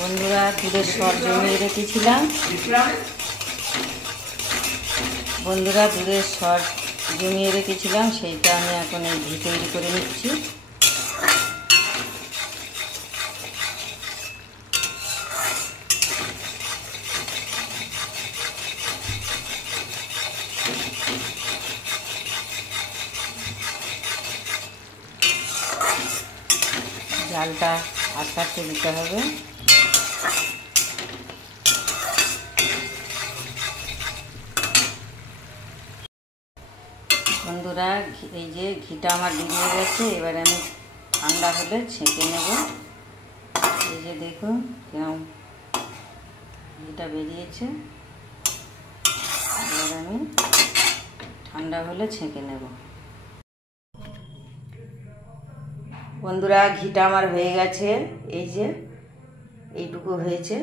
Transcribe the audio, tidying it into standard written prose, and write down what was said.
বন্ধুরা দুধের সর জমিয়ে রেখেছিলাম। সেইটা আমি এখন এই ঘি তৈরি করে নিচ্ছি। জালটা আস্তে আস্তে দিতে হবে। বন্ধুরা এই যে ঘিটা আমার বেরিয়ে গেছে, এবারে আমি ঠান্ডা হলে ছেঁকে নেব। এই যে দেখুন কেমন ঘিটা বেরিয়েছে, এবার আমি ঠান্ডা হলে ছেঁকে নেব। বন্ধুরা ঘিটা আমার হয়ে গেছে, এই যে এইটুকু হয়েছে।